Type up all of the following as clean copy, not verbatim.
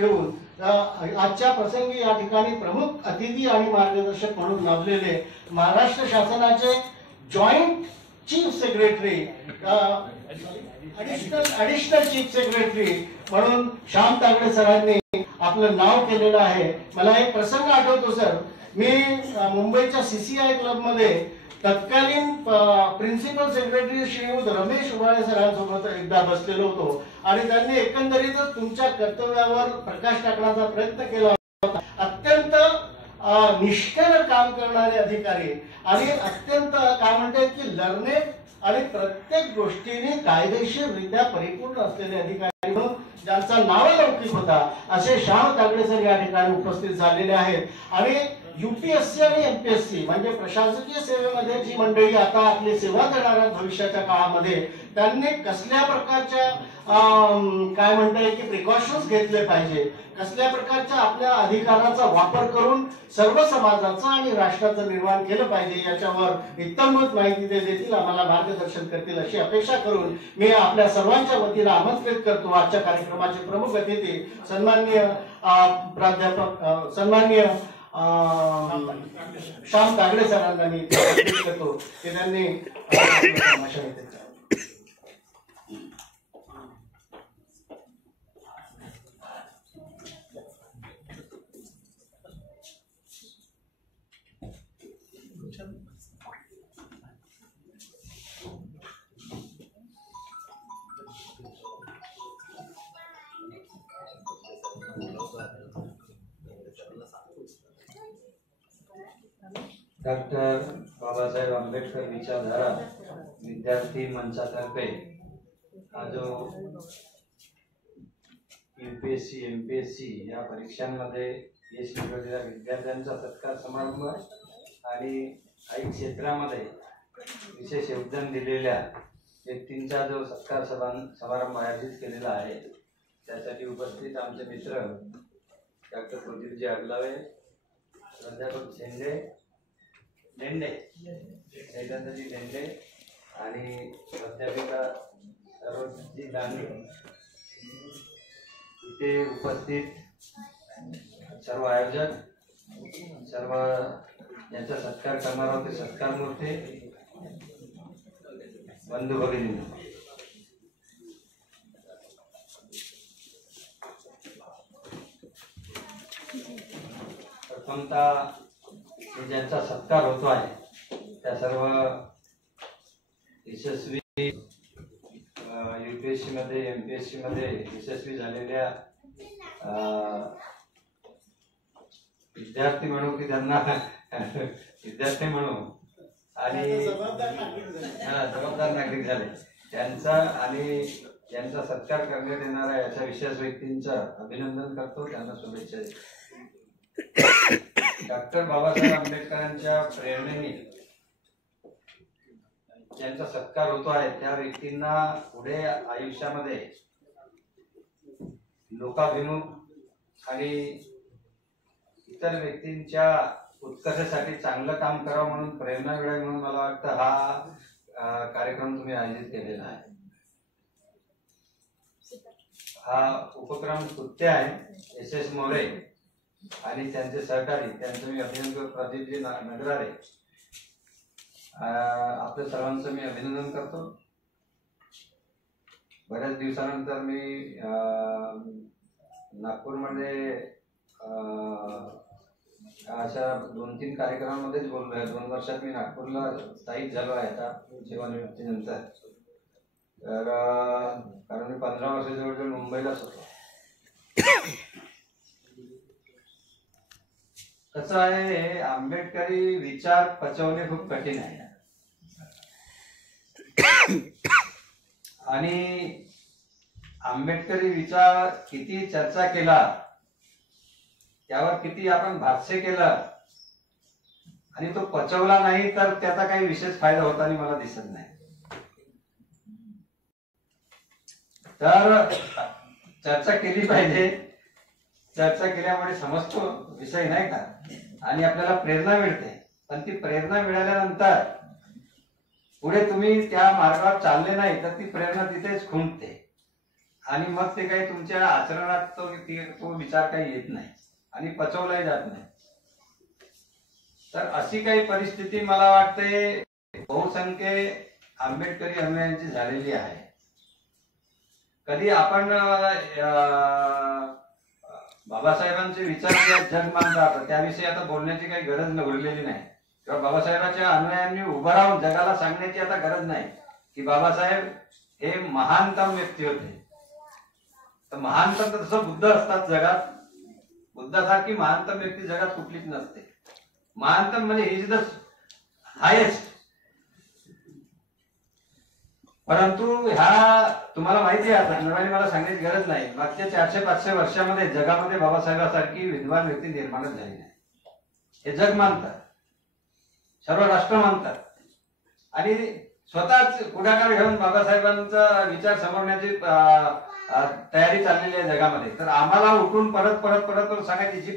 ठेवून आजच्या प्रसंगी या ठिकाणी प्रमुख अतिथी आणि मार्गदर्शक म्हणून लाभलेले महाराष्ट्र शासनाचे joint chief secretary additional chief secretary म्हणून श्याम तागडे सरांनी आपलं नाव केलेलं आहे. मला एक प्रसंग आठवतो सर. मी मुंबईच्या CCI क्लबमध्ये तत्कालीन प्रिन्सिपल सेक्रेटरी श्रीयुत रमेश उबाळे सरांसोबत एकदा बसलेलो होतो आणि त्यांनी एकंदरीतच तुमच्या कर्तव्यावर प्रकाश टाकण्याचा प्रयत्न केला होता. अत्यंत निष्ठेनं काम करणारे अधिकारी आणि अत्यंत काय म्हणतात की लर्नेड आणि प्रत्येक गोष्टीने कायदेशीररित्या परिपूर्ण असलेले अधिकारी म्हणून ज्यांचा नावलौकिक होता असे श्याम तागडे सर या ठिकाणी उपस्थित झालेले आहेत. आणि UPSC आणि MPSC म्हणजे प्रशासकीय सेवेमध्ये जी मंडळी आता आपली सेवा देणार आहेत भविष्याच्या काळामध्ये त्यांनी कसल्या प्रकारच्या काय म्हणता येईल की प्रिकॉशन्स घेतले पाहिजे, कसल्या प्रकारच्या आपल्या अधिकाराचा वापर करून सर्व समाजाचं आणि राष्ट्राचं निर्माण केलं पाहिजे याच्यावर इत्तमभूत माहिती ते देतील, आम्हाला मार्गदर्शन करतील अशी अपेक्षा करून मी आपल्या सर्वांच्या वतीनं आमंत्रित करतो. आजच्या कार्यक्रमाचे प्रमुख अतिथी सन्माननीय प्राध्यापक सन्माननीय श्याम तागडे सरांना मी करतो की त्यांनी डॉक्टर बाबासाहेब आंबेडकर विचारधारा विद्यार्थी मंचातर्फे हा जो UPSC MPSC या परीक्षांमध्ये यश मिळवलेल्या विद्यार्थ्यांचा सत्कार समारंभ आणि काही क्षेत्रामध्ये विशेष योगदान दिलेल्या व्यक्तींचा जो सत्कार समारंभ आयोजित केलेला आहे त्यासाठी उपस्थित आमचे मित्र डॉक्टर प्रदीपजी आडलावे, प्राध्यापक लेंडे शैलेंद्रजी लेंडे आणि प्राध्यापिका सरोजजी दांडे, इथे उपस्थित सर्व आयोजक, सर्व यांचा सत्कार करणार होते सत्कार मूर्ती, बंधू भगिनी, प्रथमतः ज्यांचा सत्कार होतो आहे त्या सर्व यशस्वी UPSC मध्ये MPSC मध्ये यशस्वी झालेल्या विद्यार्थी म्हणू की त्यांना विद्यार्थी म्हणू आणि जबाबदार नागरिक झाले त्यांचा आणि ज्यांचा सत्कार करण्यात येणारा याच्या विशेष व्यक्तींचं अभिनंदन करतो, त्यांना शुभेच्छा देतो. डॉक्टर बाबासाहेब आंबेडकरांच्या प्रेरणेने ज्यांचा सत्कार होतो आहे त्या व्यक्तींना पुढे आयुष्यामध्ये लोकाभिमुख आणि इतर व्यक्तींच्या उत्कर्षासाठी चांगलं काम करावं म्हणून प्रेरणा मिळावी म्हणून मला वाटतं हा कार्यक्रम तुम्ही आयोजित केलेला आहे. हा उपक्रम स्तुत्य आहे SS मोरे आणि त्यांचे सहकारी, त्यांचं मी अभिनंदन, प्रदीपजी नगरारे, आपल्या सर्वांचं मी अभिनंदन करतो. बऱ्याच दिवसानंतर मी नागपूरमध्ये अशा 2-3 कार्यक्रमांमध्येच बोललो आहे. 2 वर्षात मी नागपूरला स्थायिक झालो आहे आता सेवानिवृत्तीनंतर. तर कारण मी 15 वर्ष जवळजवळ मुंबईलाच होतो. कसं आहे, आंबेडकरी विचार पचवणे खूप कठीण आहे आणि आंबेडकरी विचार किती चर्चा केला, त्यावर किती आपण भाष्य केलं आणि तो पचवला नाही तर त्याचा काही विशेष फायदा होताना मला दिसत नाही. तर चर्चा केली पाहिजे. चर्चा केल्यामुळे समजतो विषय नाही का, आणि आपल्याला प्रेरणा मिळते. पण ती प्रेरणा मिळाल्यानंतर पुढे तुम्ही त्या मार्गावर चालले नाही तर ती प्रेरणा तिथेच खुंटते आणि मग ते काही तुमच्या आचरणात तो विचार काही येत नाही आणि पचवलाही जात नाही. तर अशी काही परिस्थिती मला वाटते बहुसंख्य आंबेडकरी अनुयायांची झालेली आहे. कधी आपण बाबासाहेबांचे विचार जे जग मानतात त्याविषयी आता बोलण्याची काही गरज उरलेली नाही, किंवा बाबासाहेबांच्या अनुयायांनी उभं राहून जगाला सांगण्याची आता गरज नाही की बाबासाहेब हे महानतम व्यक्ती होते. तर महानतम तर तसं बुद्ध असतात जगात, बुद्धासारखी महानतम व्यक्ती जगात कुठलीच नसते. महानतम म्हणजे इज द हायेस्ट. परंतु ह्या तुम्हाला माहिती आहे, आता नव्याने मला सांगण्याची गरज नाही, मागच्या 400-500 वर्षामध्ये जगामध्ये बाबासाहेबांसारखी विद्वान व्यक्ती निर्माणच झाली नाही. हे जग मानतात, सर्व राष्ट्र मानतात आणि स्वतःच पुढाकार घेऊन बाबासाहेबांचा विचार समजण्याची तयारी चाललेली आहे जगामध्ये. तर आम्हाला उठून परत परत परत परत सांगायची जी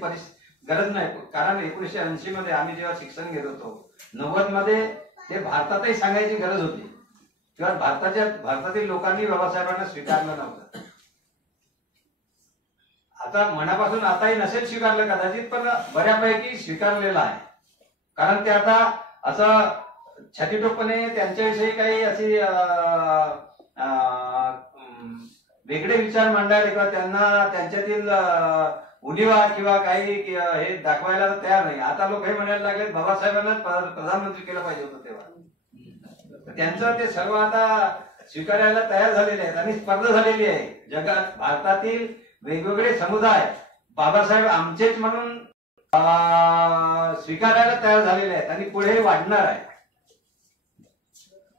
गरज नाही. कारण 1980 मध्ये आम्ही जेव्हा शिक्षण घेत होतो, 90 मध्ये ते भारतातही सांगायची गरज होती, किंवा भारतातील लोकांनी बाबासाहेबांना स्वीकारलं नव्हतं. आता मनापासून आताही नसेल स्वीकारलं कदाचित, पण बऱ्यापैकी स्वीकारलेलं आहे. कारण ते आता असं छातीटोपणे त्यांच्याविषयी काही अशी वेगळे विचार मांडायला किंवा त्यांना त्यांच्यातील उणिवा किंवा काही हे दाखवायला तयार नाही. आता लोक हे म्हणायला लागले बाबासाहेबांनाच प्रधानमंत्री केलं पाहिजे होतं तेव्हा. त्यांचं ते सर्व आता स्वीकारायला तयार झालेले आहेत आणि स्पर्धा झालेली आहे जगात. भारतातील वेगवेगळे समुदाय बाबासाहेब आमचेच म्हणून स्वीकारायला तयार झालेले आहेत आणि पुढे वाढणार आहे.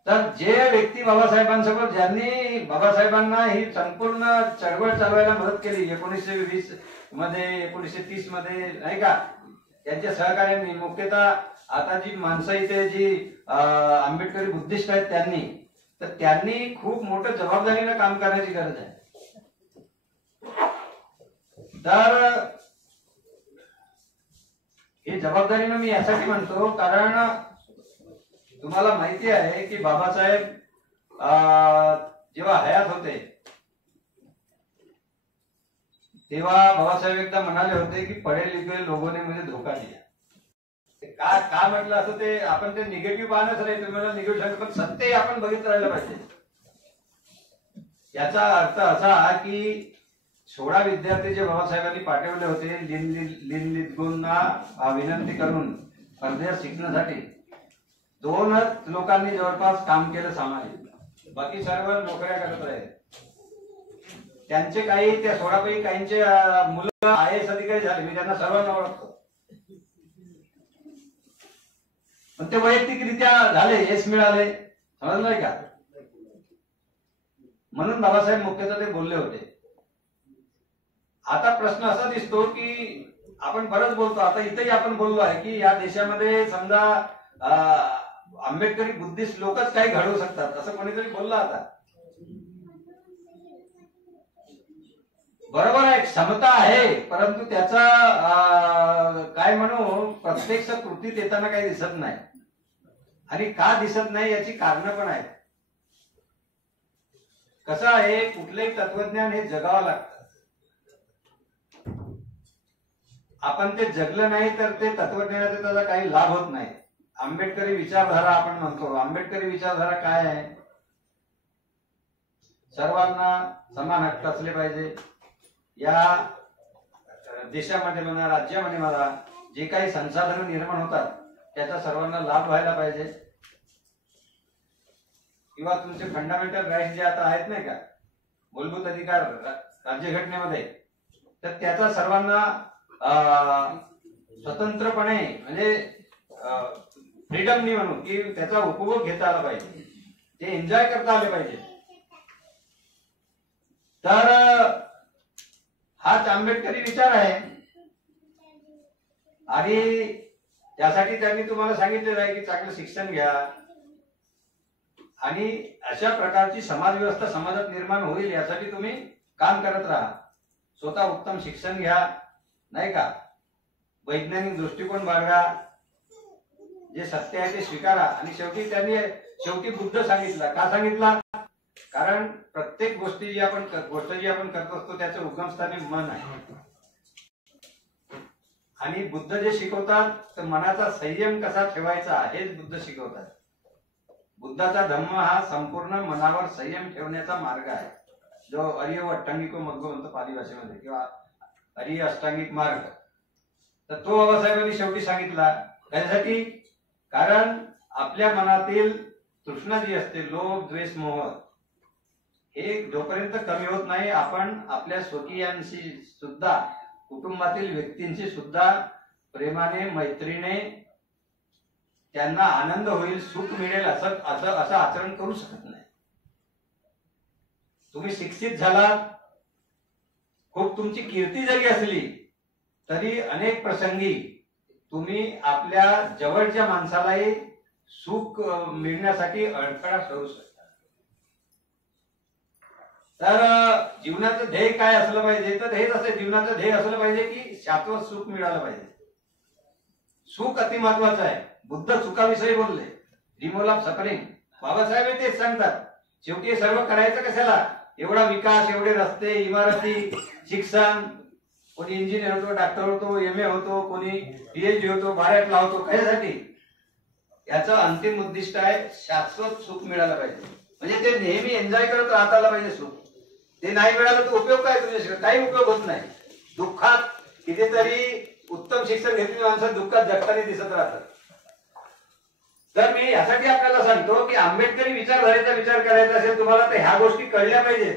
तर जे व्यक्ती बाबासाहेबांसोबत ज्यांनी बाबासाहेबांना ही संपूर्ण चळवळ चालवायला मदत केली 1920 मध्ये 1930 मध्ये नाही का, त्यांच्या सहकार्यांनी, मुख्यतः आता जी माणसं इथे जी आंबेडकरी बुद्धिस्ट आहेत त्यांनी, तर त्यांनी खूप मोठं जबाबदारीनं काम करण्याची गरज आहे. तर ही जबाबदारीनं मी यासाठी म्हणतो कारण तुम्हाला माहिती आहे की बाबासाहेब जेव्हा हयात होते तेव्हा बाबासाहेब एकदा म्हणाले होते की पढे लिखे लोगों ने मुझे धोखा दिया. का म्हटलं असं ते आपण ते निगेटिव्ह पाहणंच नाही, तुम्हाला निगेटिव्ह सांगतो, पण सत्य आपण बघित राहिलं पाहिजे. याचा अर्थ असा की 16 विद्यार्थी जे बाबासाहेबांनी पाठवले होते लिनलिथगोंना विनंती करून परदेश शिकण्यासाठी, 2च लोकांनी जवळपास काम केलं सामाजिक, बाकी सर्व नोकऱ्या करत राहिले. त्यांचे काही त्या 16 पैकी काहींचे मुलं IAS अधिकारी झाले, मी त्यांना सर्वांना ओळखतो. पण ते वैयक्तिकरित्या झाले, यश मिळाले, समजलंय का. म्हणून बाबासाहेब मुख्यतः ते बोलले होते. आता प्रश्न असा दिसतो की आपण बरंच बोलतो, आता इथेही आपण बोललो आहे की या देशामध्ये समजा आंबेडकरी बुद्धिस्ट लोकच काही घडवू शकतात असं कोणीतरी बोललं. आता बरोबर आहे, क्षमता आहे, परंतु त्याचा काय म्हणू प्रत्यक्ष कृतीत येताना काही दिसत नाही. आणि का दिसत नाही याची कारणं पण आहेत. कसं आहे, कुठलंही तत्वज्ञान हे जगावं लागतं. आपण ते जगलं नाही तर ते तत्वज्ञानाचा त्याचा काही लाभ होत नाही. आंबेडकरी विचारधारा आपण म्हणतो, आंबेडकरी विचारधारा काय आहे? सर्वांना समान हक्क असले पाहिजे. या देशामध्ये म्हणा, राज्यामध्ये म्हणा, जे काही संसाधन निर्माण होतात त्याचा सर्वांना लाभ व्हायला पाहिजे. किंवा तुमचे फंडामेंटल राईट्स जे आता आहेत नाही का, मूलभूत अधिकार राज्यघटनेमध्ये, तर त्याचा सर्वांना स्वतंत्रपणे म्हणजे फ्रीडमनी म्हणून की त्याचा उपभोग घेता आला पाहिजे, ते एन्जॉय करता आले पाहिजे. तर हाच आंबेडकरी विचार आहे. आणि त्यासाठी त्यांनी तुम्हाला सांगितलेलं आहे की चांगलं शिक्षण घ्या आणि अशा प्रकारची समाज व्यवस्था समाजात निर्माण होईल यासाठी तुम्ही काम करत राहा. स्वतः उत्तम शिक्षण घ्या नाही का, वैज्ञानिक दृष्टिकोन बाळगा, जे सत्य आहे ते स्वीकारा. आणि शेवटी त्यांनी बुद्ध सांगितला, का सांगितला, कारण प्रत्येक गोष्ट जी आपण करत असतो त्याचं उगमस्थानी मन आहे. आणि बुद्ध जे शिकवतात तर मनाचा संयम कसा ठेवायचा हेच बुद्ध शिकवतात. बुद्धाचा धम्म हा संपूर्ण मनावर संयम ठेवण्याचा मार्ग आहे, जो अरिय अष्टांगिको मार्ग म्हणतो पाली भाषेमध्ये, किंवा अरिय अष्टांगिक मार्ग. तर तो बाबासाहेबांनी शेवटी सांगितला त्यासाठी, कारण आपल्या मनातील तृष्णा जी असते, लोभ द्वेष मोह, हे जोपर्यंत कमी होत नाही आपण आपल्या स्वकीयांशी सुद्धा, कुटुंबातील व्यक्तींशी सुद्धा प्रेमाने मैत्रीने त्यांना आनंद होईल, सुख मिळेल असं आचरण करू शकत नाही. तुम्ही शिक्षित झालात, खूप तुमची कीर्ती जरी असली तरी अनेक प्रसंगी तुम्ही आपल्या जवळच्या माणसालाही सुख मिळण्यासाठी अडथळा ठरू शकता. तर जीवनाचं ध्येय काय असलं पाहिजे, तर हेच असं जीवनाचं ध्येय असलं पाहिजे की शाश्वत सुख मिळालं पाहिजे. सुख अति महत्वाचं आहे. बुद्ध सुखाविषयी बोलले, रिमूव्हल ऑफ सफरिंग. बाबासाहेब तेच सांगतात, शेवटी हे सर्व करायचं कशाला, एवढा विकास, एवढे रस्ते, इमारती, शिक्षण, कोणी इंजिनियर होतो, डॉक्टर होतो, MA होतो, कोणी PhD होतो, बाहेर लावतो, कशासाठी? याचं अंतिम उद्दिष्ट आहे शाश्वत सुख मिळालं पाहिजे. म्हणजे ते नेहमी एन्जॉय करत राहता आलं पाहिजे सुख. ते नाही मिळालं तर उपयोग काय तुझ्या, काही उपयोग होत नाही. दुःखात कितीतरी उत्तम शिक्षण घेतलेली माणसं दुःखात जगताना दिसत राहतात. तर मी यासाठी आपल्याला सांगतो की आंबेडकरी विचारधारेचा विचार करायचा असेल तुम्हाला तर ह्या गोष्टी कळल्या पाहिजेत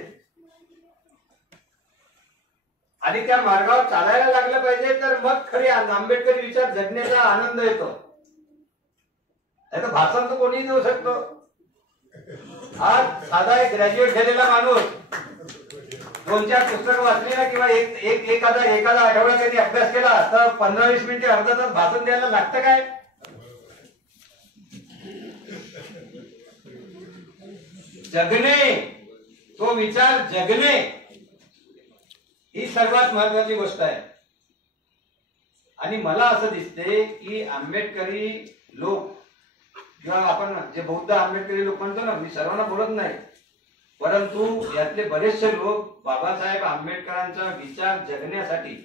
आणि त्या मार्गावर चालायला लागलं पाहिजे. तर मग खरी आंबेडकरी विचार जगण्याचा आनंद येतो. नाही तर भाषण तर कोणीही देऊ शकतो. आज साधा एक ग्रॅज्युएट झालेला माणूस 2-4 पुस्तकं वाचली ना, किंवा एखादा आठवडा त्यांनी अभ्यास केला तर 15-20 मिनिटे, अर्धा तास भाषण द्यायला लागतं काय? जगणे, तो विचार जगणे ही सर्वात महत्वाची गोष्ट आहे. आणि मला असं दिसते की आंबेडकरी लोक, किंवा आपण जे बौद्ध आंबेडकरी लोक म्हणतो ना, मी सर्वांना बोलत नाही, परंतु यातले बरेचसे लोक बाबासाहेब आंबेडकरांचा विचार जगण्यासाठी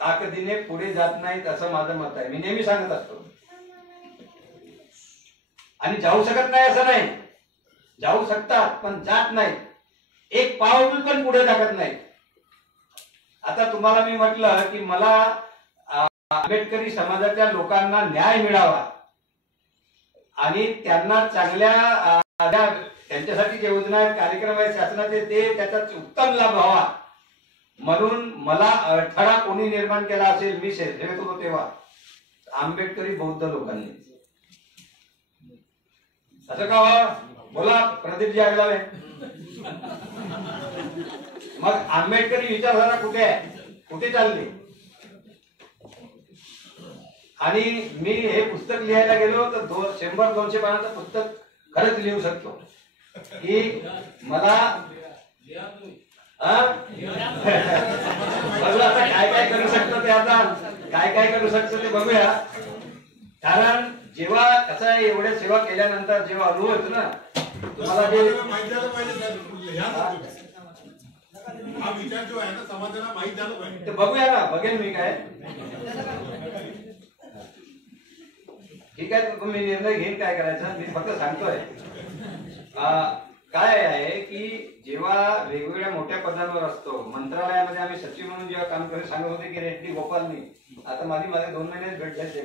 ताकदीने पुढे जात नाहीत असं माझं मत आहे. मी नेहमी सांगत असतो. आणि जाऊ शकत नाही असं नाही, जाऊ शकतात पण जात नाही, एक पाऊल पण पुढे टाकत नाही. आता तुम्हाला मी म्हटलं की मला आंबेडकरी समाजाच्या लोकांना न्याय मिळावा आणि त्यांना चांगल्या त्यांच्यासाठी जे योजना आहेत, कार्यक्रम आहेत शासनाचे, ते त्याचा उत्तम लाभ व्हावा म्हणून मला अडथळा कोणी निर्माण केला असेल, मी सेवेत होतो तेव्हा, आंबेडकरी बौद्ध लोकांनी. असं का बोला प्रदीपजी आगलावे. मग आंबेडकरी विचारधारा कुठे आहे, कुठे चालली? आणि मी हे पुस्तक लिहायला गेलो तर 100-200 पानाचं पुस्तक खरंच लिहू शकतो की मला आता काय करू शकतो ते, आता काय करू शकतो ते बघूया. कारण जेव्हा कसं आहे, एवढ्या सेवा केल्यानंतर जेव्हा अनुभव येतो ना तुम्हाला, जे हा विचार जो आहे ना समाजाला माहित झालं पाहिजे, ते बघूया ना, बघेन मी काय. ठीक आहे, तुम्ही निर्णय घेईन काय करायचं, मी फक्त सांगतोय. काय आहे की जेव्हा वेगवेगळ्या मोठ्या पदांवर असतो, मंत्रालयामध्ये आम्ही सचिव म्हणून जेव्हा काम करत सांगत होते की रेड्डी गोपालनी, आता माझी 2 महिन्यात भेट झाली,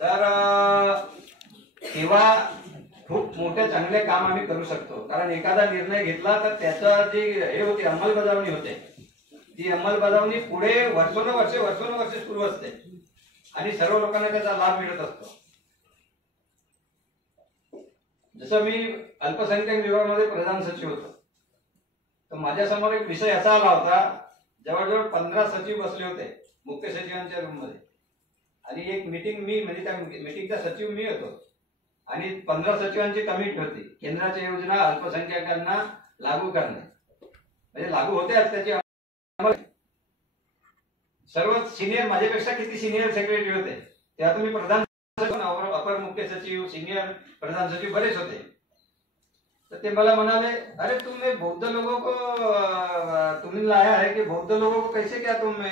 तर तेव्हा खूप मोठे चांगले काम आम्ही करू शकतो. कारण एखादा निर्णय घेतला तर त्याचा जे हे होते, अंमलबजावणी होते, ती अंमलबजावणी पुढे वर्षोनवर्षे सुरू असते आणि सर्व लोकांना त्याचा लाभ मिळत असतो. जसं मी अल्पसंख्याक विभागामध्ये प्रधान सचिव होतो, तर माझ्या समोर एक विषय असा आला होता, जवळजवळ 15 सचिव बसले होते मुख्य सचिवांच्या रूम मध्ये, आणि एक मीटिंग मी, म्हणजे त्या मीटिंगचा सचिव मी होतो, आणि 15 सचिवांची कमिटी होती. केंद्राच्या योजना अल्पसंख्याकांना लागू करणे, म्हणजे लागू होत्याच, त्याची सर्व सिनियर, माझ्यापेक्षा किती सिनियर सेक्रेटरी होते, तेव्हा तुम्ही प्रधान, अपर मुख्य सचिव, सिनियर प्रधान सचिव बरेच होते. तर ते मला म्हणाले, अरे तुमने बौद्ध लोगों को तुमने लाया है कि बौद्ध लोगों को कैसे क्या तुम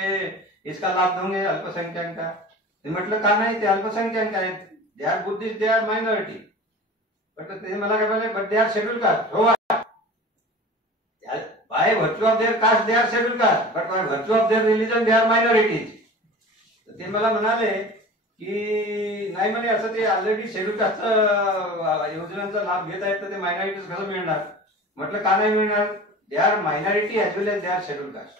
इसका लाभ दोगे अल्पसंख्याक का? म्हटलं का नाही, ते अल्पसंख्याक आहेत, they are Buddhist, they are minority. But ते मला काय म्हणाले, but they are schedule caste. हो, by virtue of their caste they are schedule caste, but by virtue of their religion they are minorities. ते मला म्हणाले की नाही म्हणे, असं ते ऑलरेडी शेड्यूल कास्ट योजनांचा लाभ घेत आहेत तर ते मायनॉरिटीज कसं मिळणार? म्हटलं का नाही मिळणार? They are minority as well as they are schedule caste,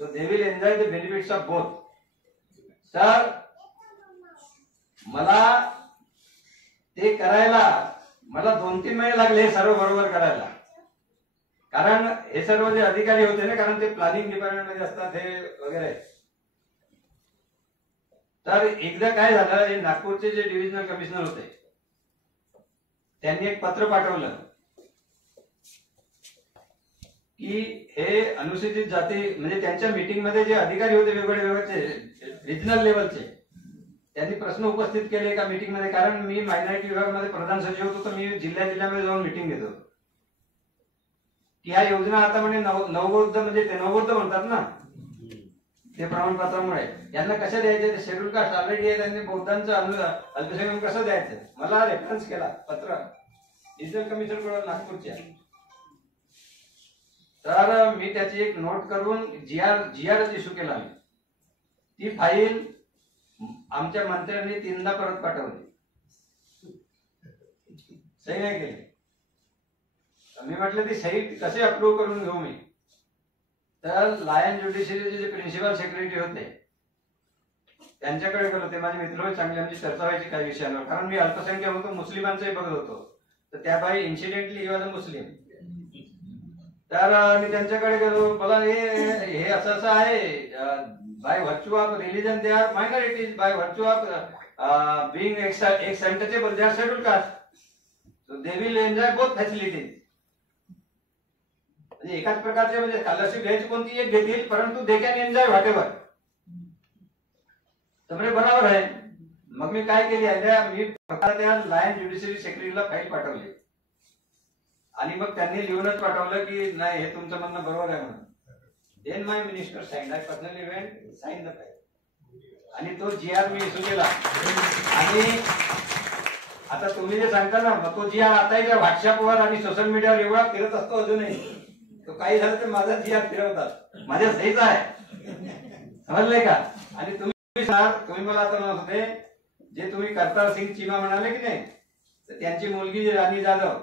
so they will enjoy the benefits of both. तर मला ते करायला मला 2-3 महिने लागले हे सर्व बरोबर करायला. कारण हे सर्व जे अधिकारी होते ना, कारण ते प्लॅनिंग डिपार्टमेंट मध्ये असतात हे वगैरे. तर एकदा काय झालं, हे नागपूरचे जे डिव्हिजनल कमिशनर होते त्यांनी एक पत्र पाठवलं की हे अनुसूचित जाती, म्हणजे त्यांच्या मीटिंग मध्ये जे अधिकारी होते वेगवेगळे रिजनल लेवलचे, त्यांनी प्रश्न उपस्थित केले एका मीटिंग मध्ये. कारण मी मायनॉरिटी विभागामध्ये प्रधान सचिव होतो, तर मी जिल्ह्यामध्ये जाऊन मीटिंग घेतो की ह्या योजना आता म्हणजे नवबौद्ध, म्हणजे ते नवबौद्ध म्हणतात ना ते प्रमाणपत्रामुळे, यांना कशा द्यायचे? शेड्यूल कास्ट ऑलरेडी आहे, त्यांनी बौद्धांचं अल्पसंख्याक कसं द्यायचं? मला रेफरन्स केला पत्र डिव्हिजनल कमिशनर कडून नागपूरच्या. तर मी त्याची एक नोट करून जीआर इश्यू केला. ती फाईल आमच्या मंत्र्यांनी 3दा परत पाठवली, सही नाही केली. मी म्हटलं ती सही कसे अप्रूव्ह करून घेऊ मी? तर लायन ज्युडिशरीचे जे प्रिन्सिपल सेक्रेटरी होते त्यांच्याकडे गेलो. ते माझे मित्र होते चांगले, आमची चर्चा व्हायची काही विषयांवर. कारण मी अल्पसंख्याक होतो, मुस्लिमांचंही बघत होतो, तर त्या बाई इन्सिडेंटली वॉज अ मुस्लिम. तर मी त्यांच्याकडे गेलो, बोला हे असं आहे, by virtue of religion they are minorities, by virtue of being ex untouchable they are schedule caste, so they will enjoy both facilities. म्हणजे एकाच प्रकारचे, म्हणजे स्कॉलरशिप घ्यायची कोणती एक घेतील, परंतु they can enjoy what ever. तर म्हणजे बरोबर आहे. मग मी काय केली आहे, मी त्या लायन ज्युडिशरी सेक्रेटरीला फाईल पाठवली आणि मग त्यांनी लिहूनच पाठवलं की नाही हे तुमचं म्हणणं बरोबर आहे म्हणून. Then my minister signed, I personally went sign the file आणि तो जीआर मी इश्यू केला. आणि आता तुम्ही जे सांगता ना, तो जीआर आताही त्या व्हॉट्सअपवर आणि सोशल मीडियावर एवढा फिरत असतो अजूनही. तो काही झालं तर माझा जीआर फिरवतात, माझ्या सहीचा आहे, समजलंय का? आणि तुम्ही मला आता म्हणत होते जे तुम्ही करतार सिंग चीमा म्हणाले की नाही, तर त्यांची मुलगी राणी जाधव,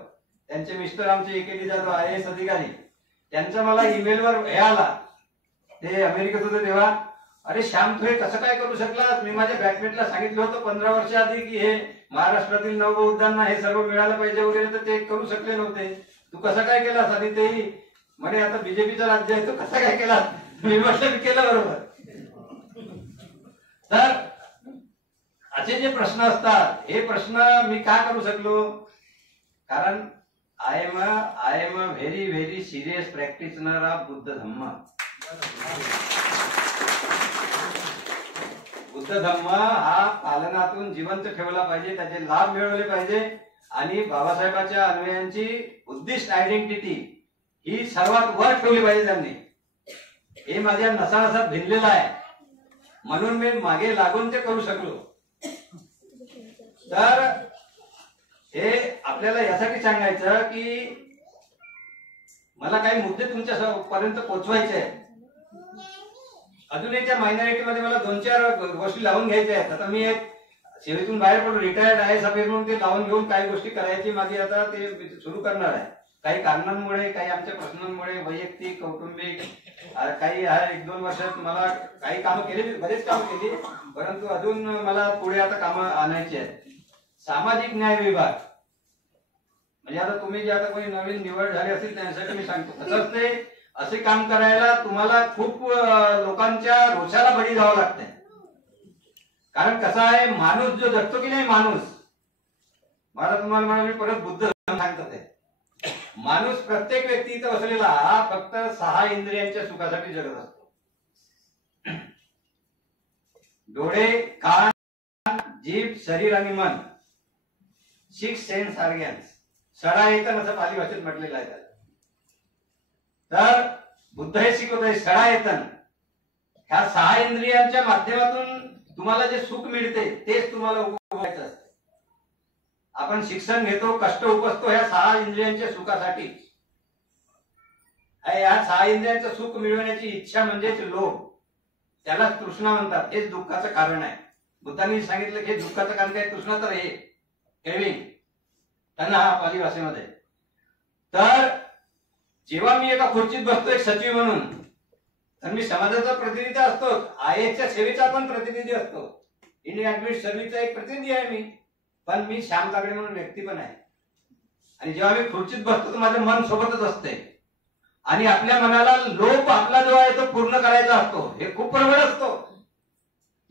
त्यांचे मिस्टर आमचे एकेडी जाधव IAS अधिकारी, त्यांचा मला ईमेलवर हे आला, ते अमेरिकेत होते तेव्हा, अरे श्याम तू हे कसं काय करू शकलास? मी माझ्या बॅचमेटला सांगितलं होतं 15 वर्ष आधी की हे महाराष्ट्रातील नवबौद्धांना हे सर्व मिळालं पाहिजे वगैरे, तर ते करू शकले नव्हते, तू कसं काय केलास? आणि तेही म्हणे आता बीजेपीचं राज्य आहे, तो कसं काय केलास? मी म्हटलं मी केलं बरोबर. तर असे जे प्रश्न असतात, हे प्रश्न मी का करू शकलो? कारण I am a very very serious practitioner of Buddha Dhamma. Buddha Dhamma हा पालनातून जिवंत ठेवला पाहिजे, त्याचे लाभ मिळवले पाहिजे आणि बाबासाहेबांच्या अन्वयांची बुद्धिस्ट आयडेंटिटी ही सर्वात वर ठेवली पाहिजे त्यांनी. हे माझ्या नसानसात भिनलेलं आहे, म्हणून मी मागे लागून ते करू शकलो. तर हे आपल्याला यासाठी सांगायचं की मला काही मुद्दे तुमच्या पर्यंत पोहोचवायचे आहेत. अजूनही त्या मायनॉरिटी मध्ये मला 2-4 गोष्टी लावून घ्यायच्या आहेत. आता मी एक सेवेतून बाहेर पडून रिटायर्ड आहे सफेद म्हणून ते लावून घेऊन काही गोष्टी करायची माझी आता ते सुरू करणार आहे. काही कारणांमुळे, काही आमच्या प्रश्नांमुळे, वैयक्तिक कौटुंबिक, काही 1-2 वर्षात मला काही कामं केली, बरेच कामं केली, परंतु अजून मला पुढे आता कामं आणायची आहेत. सामाजिक न्याय विभाग म्हणजे आता तुम्ही जे आता कोणी नवीन निवड झाली असेल त्यांच्यासाठी मी सांगतो, तसंच ते असे काम करायला तुम्हाला खूप लोकांच्या रोषाला बळी जावं लागतंय. कारण कसं आहे, माणूस जो जगतो की नाही, माणूस, मला तुम्हाला म्हणा मी परत बुद्ध सांगतात, माणूस प्रत्येक व्यक्ती इथं बसलेला हा फक्त 6 इंद्रियांच्या सुखासाठी जगत असतो. डोळे, कान, जीभ, शरीर आणि मन, 6 सेन्स ऑर्गन्स, सडा येतन असं पाली भाषेत म्हटलेलं आहे. तर बुद्ध हे शिकवतोय सडा येतन. ह्या 6 इंद्रियांच्या माध्यमातून तुम्हाला जे सुख मिळते तेच तुम्हाला उपभोगायचं असतं. आपण शिक्षण घेतो, कष्ट उपसतो ह्या 6 इंद्रियांच्या सुखासाठी. या 6 इंद्रियांचं सुख मिळवण्याची इच्छा म्हणजेच लोभ, त्याला तृष्णा म्हणतात. हेच दुःखाचं कारण आहे. बुद्धांनी सांगितलं की दुःखाचं कारण काय? तृष्णा. तर हे क्रेविंग, तन्हा पाली भाषेमध्ये. तर जेव्हा मी एका खुर्चीत बसतो एक सचिव म्हणून, तर मी समाजाचा प्रतिनिधी असतो, IASच्या सेवेचा पण प्रतिनिधी असतो, इंडियन ऍडमिट सर्व्हिसचा एक प्रतिनिधी आहे मी, पण मी श्याम तागडे म्हणून व्यक्ती पण आहे. आणि जेव्हा मी खुर्चीत बसतो तर माझं मन सोबतच असते. आणि आपल्या मनाला लोभ आपला जो आहे तो पूर्ण करायचा असतो. हे खूप प्रबळ असतो.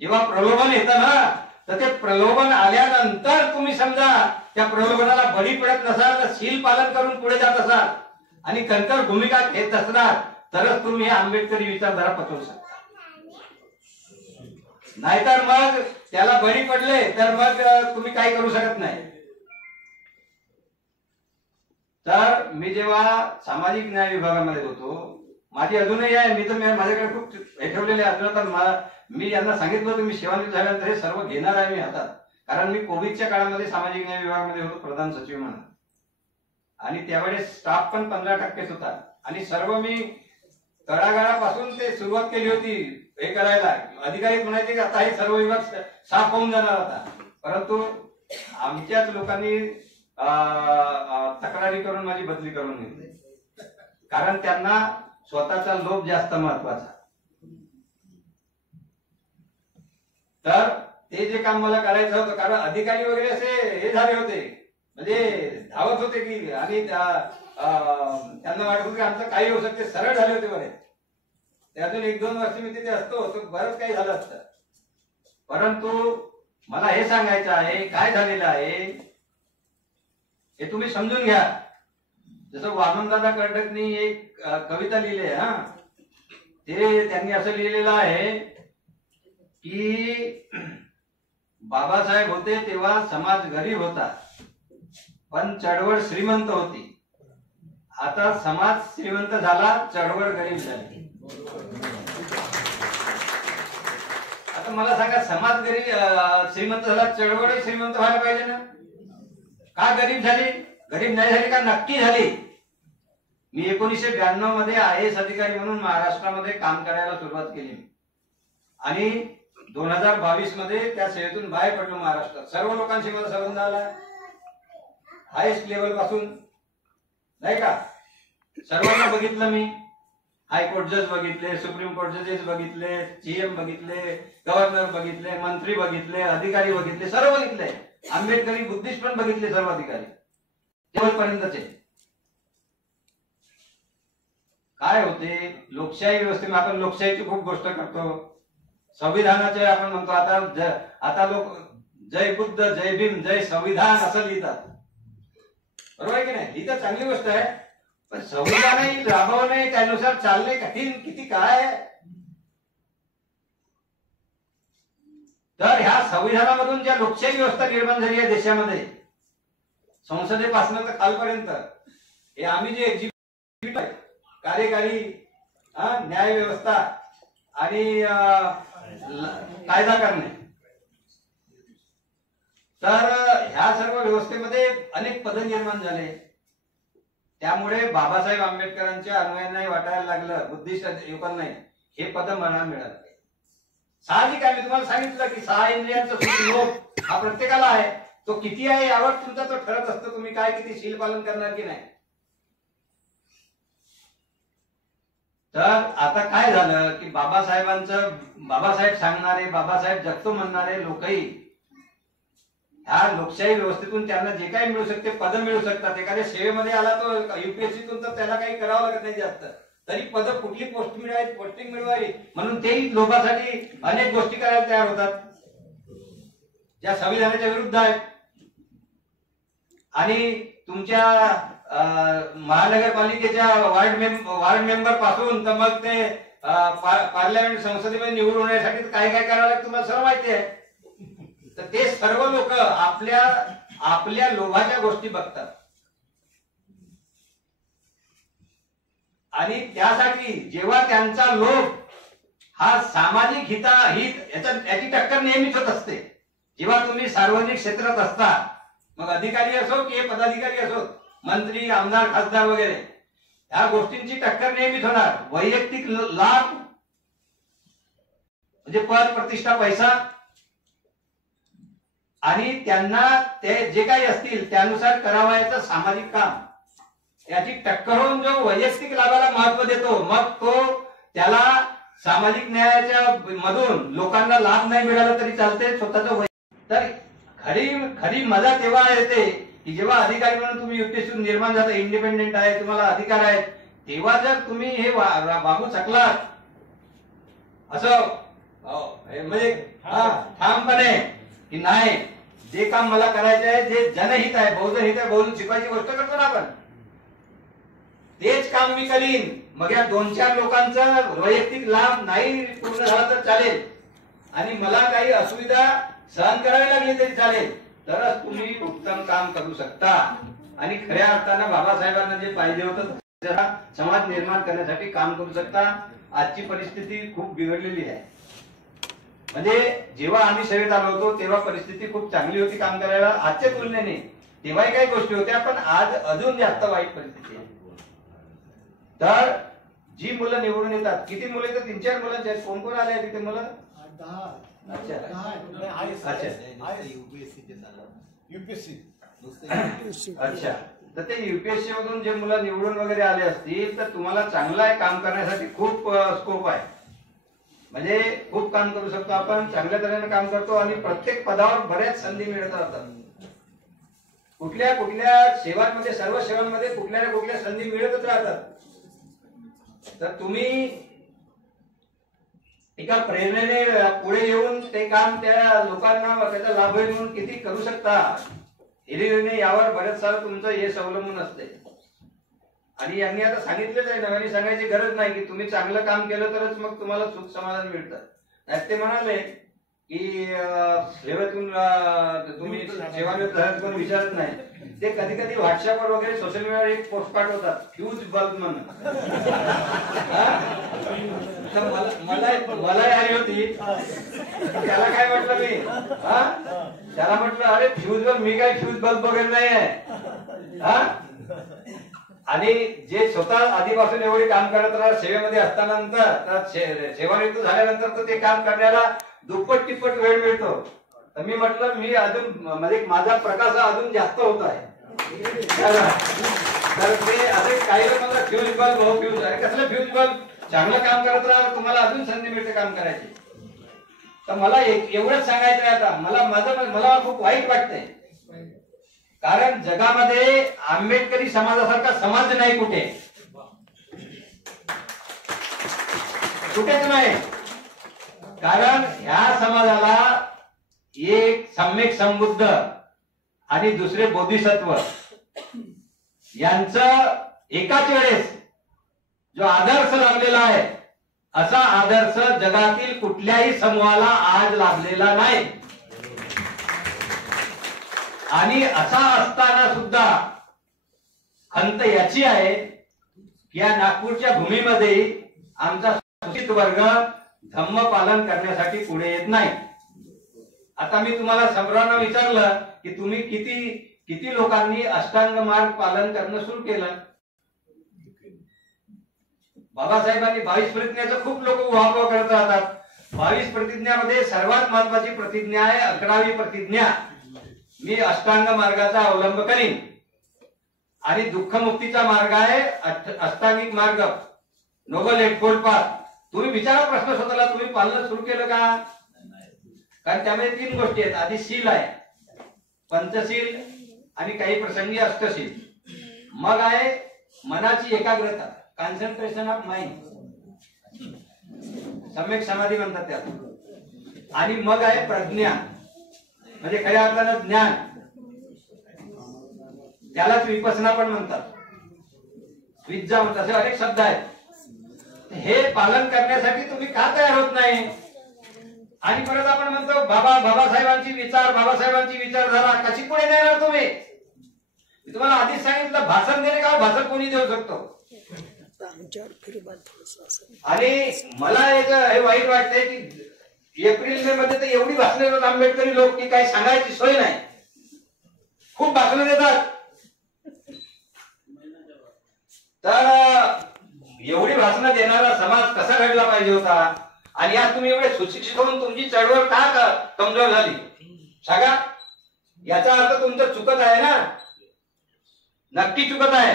जेव्हा प्रलोभन येतं ना, तर ते प्रलोभन आल्यानंतर तुम्ही समजा त्या प्रलोभनाला बळी पडत नसाल, तर शील पालन करून पुढे जात असाल आणि कंकर भूमिका घेत असणार, तरच तुम्ही आंबेडकरी विचारधारा पचवू शकता. नाहीतर मग त्याला बळी पडले तर मग तुम्ही काही करू शकत नाही. तर मी जेव्हा सामाजिक न्याय विभागामध्ये होतो, माझी अजूनही आहे, मी तर माझ्याकडे खूप हे ठेवलेले अजून. तर मी यांना सांगितलं होतं मी सेवानिवृत्त झाल्यानंतर हे सर्व घेणार आहे मी हातात. कारण मी कोविडच्या काळामध्ये सामाजिक न्याय विभागामध्ये होतो, प्रधान सचिव म्हणून. आणि त्यावेळेस स्टाफ पण 15% होता. आणि सर्व मी तळागाळापासून ते सुरुवात केली होती हे करायला. अधिकारी म्हणायचे की आता हे सर्व विभाग साफ होऊन जाणार आता. परंतु आमच्याच लोकांनी तक्रारी करून माझी बदली करून घेतली. कारण त्यांना स्वतःचा लोभ जास्त महत्वाचा. तर ते जे काम मला करायचं होतं, कारण अधिकारी वगैरे असे हे झाले होते, म्हणजे धावत होते की, आणि त्यांना वाटत होतं की आमचं काही होऊ शकते, सरळ झाले होते बरे. ते अजून 1-2 वर्ष मी तिथे असतो तर बरंच काही झालं असतं. परंतु मला हे सांगायचं आहे काय झालेलं आहे हे तुम्ही समजून घ्या. जसं वामनदादा कर्डकनी एक कविता लिहिली आहे, ते त्यांनी असं लिहिलेलं आहे की बाबासाहेब होते तेव्हा समाज गरीब होता, पण चळवळ श्रीमंत होती. आता समाज श्रीमंत झाला, चळवळ गरीब झाली. आता मला सांगा, समाज गरीब श्रीमंत झाला, चळवळ श्रीमंत व्हायला पाहिजे ना? का गरीब झाली? गरीब नाही झाली का? नक्की झाली. मी 1992 मध्ये IAS अधिकारी म्हणून महाराष्ट्रामध्ये काम करायला सुरुवात केली आणि 2022 मध्ये त्या सेवेतून बाहेर पडलो. महाराष्ट्रात सर्व लोकांशी माझा संबंध आला, हायेस्ट लेवल पासून, नाही का? सर्वांना बघितलं मी. हायकोर्ट जज बघितले, सुप्रीम कोर्ट जजेस बघितले, CM बघितले, गव्हर्नर बघितले, मंत्री बघितले, अधिकारी बघितले, सर्व बघितले. आंबेडकरी बुद्धिस्ट पण बघितले सर्व अधिकारी तेवढपर्यंतचे. काय होते लोकशाही व्यवस्थेमध्ये, आपण लोकशाहीची खूप गोष्ट करतो, संविधानाचे आपण म्हणतो. आता लोक जय बुद्ध, जय भीम, जय संविधान असं लिहितात, बरोबर आहे की नाही? ही तर चांगली गोष्ट आहे, पण संविधानही राबवणे, त्यानुसार चालणे कठीण किती काय आहे. तर ह्या संविधानामधून ज्या लोकशाही व्यवस्था निर्माण झाली आहे देशामध्ये, संसदेपासून तर खालपर्यंत, हे आम्ही जे एक्झिक्युटिव्ह आहे, कार्यकारी, न्याय व्यवस्था आणि कायदा करणे, तर ह्या सर्व व्यवस्थेमध्ये अनेक पद निर्माण झाले. त्यामुळे बाबासाहेब आंबेडकरांच्या अनुयायांनाही वाटायला लागलं, बुद्धिस्ट युवकांनाही, हे पद मला मिळालं. साहजिक आहे, मी तुम्हाला सांगितलं की 6 इंद्रियांचा सुख लोभ हा प्रत्येकाला आहे. तो किती आहे यावर तुमचा तो ठरत असतो, तुम्ही काय किती शील पालन करणार की नाही. तर आता काय झालं की बाबासाहेब सांगणारे, बाबासाहेब जगतो म्हणणारे लोकही ह्या लोकशाही व्यवस्थेतून त्यांना जे काही मिळू शकते, पद मिळू शकतात. एखाद्या सेवेमध्ये आला तो UPSCतून, तर त्याला काही करावं लागत नाही जास्त, तरी पद कुठली पोस्टिंग मिळवावी म्हणून तेही लोभासाठी अनेक गोष्टी करायला तयार होतात, ज्या संविधानाच्या विरुद्ध आहेत. आणि तुमच्या महानगरपालिकेच्या वार्ड मेंबर पासून तर मग ते पार्लमेंट संसदेमध्ये निवडून होण्यासाठी काय काय करावं लागतं तुम्हाला सर्व माहिती आहे. तर ते सर्व लोक आपल्या लोभाच्या गोष्टी बघतात. आणि त्यासाठी जेव्हा त्यांचा लोभ हा सामाजिक हित याची टक्कर नेहमीच होत असते. जेव्हा तुम्ही सार्वजनिक क्षेत्रात असता, मग अधिकारी असो की पदाधिकारी असो, मंत्री, आमदार, खासदार वगैरे, ह्या गोष्टींची टक्कर नेहमीच होणार. वैयक्तिक लाभ म्हणजे पद, प्रतिष्ठा, पैसा, आणि त्यांना ते जे काही असतील त्यानुसार करावयाचं सामाजिक काम याची टक्कर होऊन जो वैयक्तिक लाभाला महत्व देतो, मग तो त्याला सामाजिक न्यायाच्या मधून लोकांना लाभ नाही मिळाला तरी चालते स्वतःच. तर खरी मजा तेव्हा येते की जेव्हा अधिकारी म्हणून तुम्ही युपीएससी निर्माण झाला, इंडिपेंडेंट आहे, तुम्हाला अधिकार आहेत, तेव्हा जर तुम्ही हे वागू शकलात असं म्हणजे ठामपणे की नाही, जे काम मला करायचे आहे, जे जनहित आहे, बहुजन हित आहे, बहुजन शिकवायची गोष्ट करतो ना आपण, तेच काम मी करीन. मग या 2-4 लोकांचा वैयक्तिक लाभ नाही पूर्ण झाला तर चालेल, आणि मला काही असुविधा सहन करावी लागली तरी चालेल, तरच तुम्ही उत्तम काम करू शकता. आणि खऱ्या अर्थानं बाबासाहेबांना जे पाहिजे होतं समाज निर्माण करण्यासाठी काम करू शकता. आजची परिस्थिती खूप बिघडलेली आहे. म्हणजे जेव्हा आम्ही सेवेत आलो होतो तेव्हा परिस्थिती खूप चांगली होती काम करायला आजच्या तुलनेने. तेव्हाही काही गोष्टी होत्या, पण आज अजून जास्त वाईट परिस्थिती आहे. तर जी मुलं निवडून येतात, किती मुलं येतात? 3-4 मुलांचे आहेत. कोण कोण आले तिथे मुलं? 10. अच्छा अच्छा. तर ते युपीएससी मधून जे मुलं निवडून वगैरे आले असतील तर तुम्हाला चांगलं आहे, काम करण्यासाठी खूप स्कोप आहे. म्हणजे खूप काम करू शकतो आपण, चांगल्या तऱ्हेने काम करतो आणि प्रत्येक पदावर बऱ्याच संधी मिळत राहतात. कुठल्या कुठल्या सेवांमध्ये, सर्व सेवांमध्ये कुठल्या ना कुठल्या संधी मिळतच राहतात. तर तुम्ही एका प्रेरणेने पुढे येऊन ते काम त्या लोकांना त्याचा लाभ होईल म्हणून किती करू शकता, हिरिरीने यावर बरेच सारं तुमचं यश अवलंबून असते. आणि यांनी आता सांगितलेच आहे, नव्याने सांगायची गरज नाही की तुम्ही चांगलं काम केलं तरच मग तुम्हाला सुख समाधान मिळतं. नाही ते म्हणाले की सेवेतून तुम्ही सेवानिवृत्त झाल्याचं कोण विचारत नाही. ते कधी कधी व्हॉट्सअपवर वगैरे सोशल मीडियावर एक पोस्ट पाठवतात, फ्यूज बल्ब म्हणून. मला आली होती, त्याला काय म्हटलं मी, त्याला म्हटलं अरे फ्यूज बल्ब, मी काय फ्यूज बल्ब वगैरे नाही आहे. आणि जे स्वतः आधीपासून एवढे काम करत राहत सेवेमध्ये असताना सेवानिवृत्त झाल्यानंतर तर ते काम करण्याला दुप्पट तिप्पट वेळ मिळतो. तर मी म्हटलं मी अजून म्हणजे माझा प्रकाश अजून जास्त होत आहे. तर ते असे काही लोकांना फ्यूज बल्ब, हो फ्यूज आहे, कसलं फ्यूज बल्ब, चांगलं काम करत राहा, तुम्हाला अजून संधी मिळते काम करायची. तर मला एवढंच सांगायचं आहे आता, मला खूप वाईट वाटतंय, कारण जगामध्ये आंबेडकरी समाजासारखा समाज नाही कुठेच नाही. कारण ह्या समाजाला एक सम्यक संबुद्ध आणि दुसरे बोधिसत्व यांचं एकाच वेळेस जो आदर्श लाभलेला आहे, असा आदर्श जगातील कुठल्याही समूहाला आज लाभलेला नाही. आणि असा असताना सुद्धा खंत याची आहे की या नागपूरच्या भूमीमध्ये आमचा शोषित वर्ग धम्म पालन करण्यासाठी पुढे येत नाही. आता मी तुम्हाला सर्वांना विचारलं की तुम्ही किती लोकांनी अष्टांग मार्ग पालन करणं सुरू केलं. बाबासाहेबांनी 22 प्रतिज्ञाचं खूप लोक उहापोह करत राहतात. 22 प्रतिज्ञामध्ये सर्वात महत्वाची प्रतिज्ञा आहे 11वी प्रतिज्ञा, मी अष्टांग मार्गाचा अवलंब करीन. आणि दुःखमुक्तीचा मार्ग आहे अष्टांगिक मार्ग, नोबल एटफोल्ड पाथ. तुम्ही विचारा प्रश्न स्वतःला, तुम्ही पालन सुरू केलं का? कारण त्यामध्ये 3 गोष्टी आहेत. आधी शील आहे, पंचशील आणि काही प्रसंगी अष्टशील. मग आहे मनाची एकाग्रता, कॉन्सन्ट्रेशन ऑफ माइंड, सम्यक समाधी म्हणतात त्याला. आणि मग आहे प्रज्ञा, म्हणजे खऱ्या अर्थानं ज्ञान, त्यालाच विपसना पण म्हणतात, विद्या म्हणतात, असे अनेक शब्द आहेत. हे पालन करण्यासाठी तुम्ही का तयार होत नाही? आणि परत आपण म्हणतो बाबासाहेबांची विचारधारा कशी पुढे नेणार तुम्ही? मी तुम्हाला आधीच सांगितलं, भाषण देणे का भाषण कोणी देऊ शकतो, आणि मला हे वाईट वाटतंय की एप्रिल मे मध्ये तर एवढी भाषणं देतात आंबेडकरी लोक की काही सांगायची सोय नाही. खूप भाषणं देतात. तर एवढी भाषणं देणारा समाज कसा घडला पाहिजे होता. आणि आज तुम्ही एवढे सुशिक्षित होऊन तुमची चळवळ का कमजोर झाली सांगा. याचा अर्थ तुमचं चुकत आहे ना, नक्की चुकत आहे.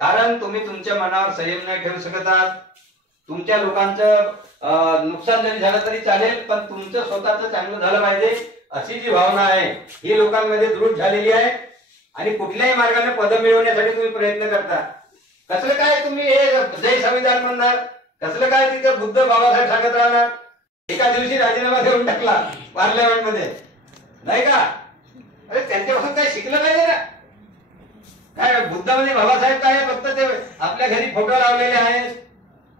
कारण तुम्ही तुमच्या मनावर संयम नाही ठेवू शकत आहात. तुमच्या लोकांचं नुकसान जरी झालं तरी चालेल, पण तुमचं स्वतःचं चांगलं झालं पाहिजे अशी जी भावना आहे ही लोकांमध्ये दृढ झालेली आहे. आणि कुठल्याही मार्गाने पद मिळवण्यासाठी तुम्ही प्रयत्न करता. कसलं काय तुम्ही हे जय संविधान म्हणणार, कसलं काय तिथं बुद्ध बाबासाहेब सांगत राहणार. एका दिवशी राजीनामा देऊन टाकला पार्लमेंट मध्ये नाही का. अरे त्यांच्यापासून काय शिकलं पाहिजे ना. काय बुद्धामध्ये बाबासाहेब काय फक्त ते आपल्या घरी फोटो लावलेले आहेत